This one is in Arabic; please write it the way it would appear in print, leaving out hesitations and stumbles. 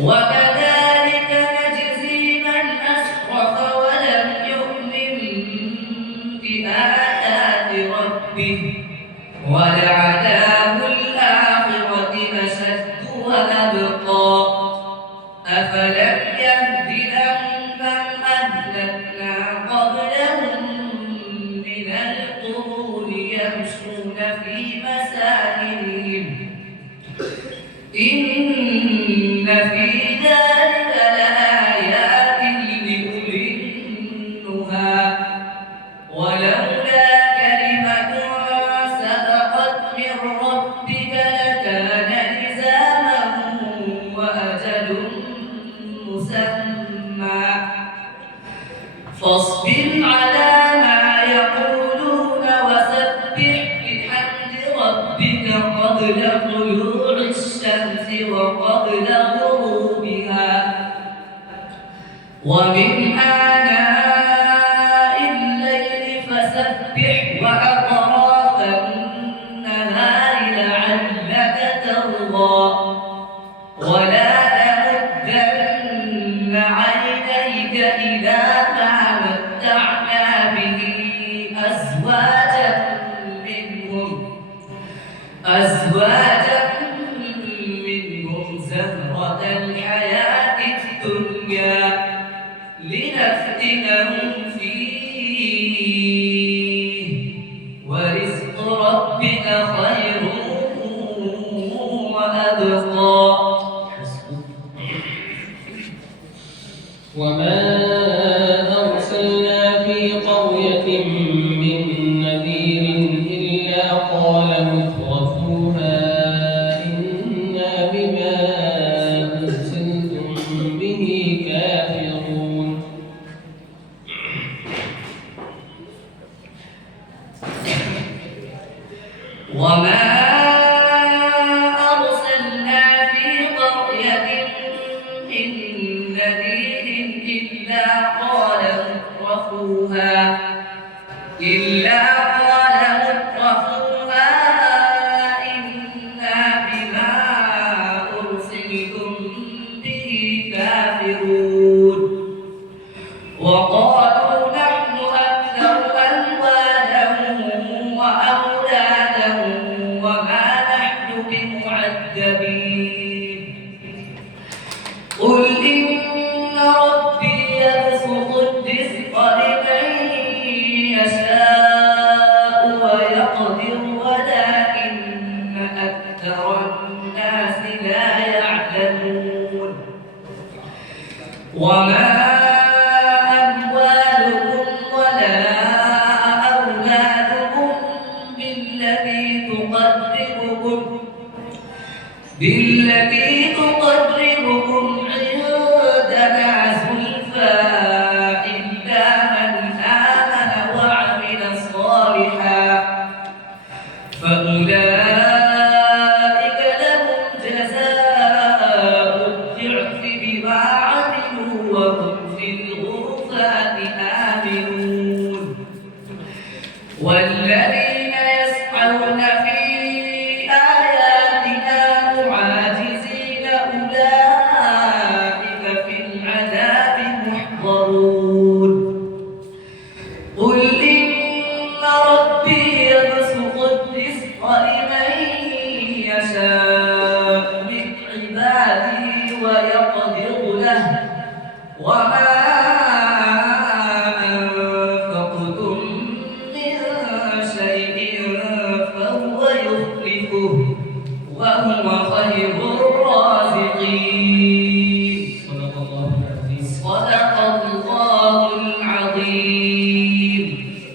وكذلك نجزي من أسرف ولم يؤمن بآيات ربه ولعذاب الآخرة أشد وأبقى أفلم يهد لهم كم أهلكنا قبلهم من القرون يمشون في مساكنهم إن في ذلك لآيات لأولي النهى ولولا كلمة سبقت من ربك لكان لزاما وأجل مسمى فاصبر على ما يقولون وسبح بحمد ربك قبل طلوع الشمس وقبل غروبها ومن آناء الليل فسبح وأطراف النهار لعلك ترضى ولا تمدن عينيك إلى ما متعنا به أزواجا منهم زهرة الحياة الدنيا لنفتنهم فيه ورزق ربك خير وأبقى وما أرسلنا في قرية من نذير إلا قال مترفوها إنا بما أرسلتم به كافرون وما أرسلنا في قرية من نذير إلا قال مترفوها إنا بما أرسلتم به كافرون وقالوا نحن أكثر أموالا وأولادا وما نحن بمعذبين قل إن ربي يبسط الرزق لمن يشاء ويقدر ولكن أكثر الناس لا يعلمون وما أموالكم ولا أولادكم بالتي تقربكم عندنا زلفى إلا من آمن وعمل صالحا فأولئك لهم جزاء الضعف بما عملوا وهم في الغرفات آمنون والذين يسعون في آياتنا معاجزين أولئك في العذاب محضرون قل إن ربي يبسط الرزق لمن يشاء من عباده ويقدر له وما أنفقتم من شيء فهو يخلفه وهو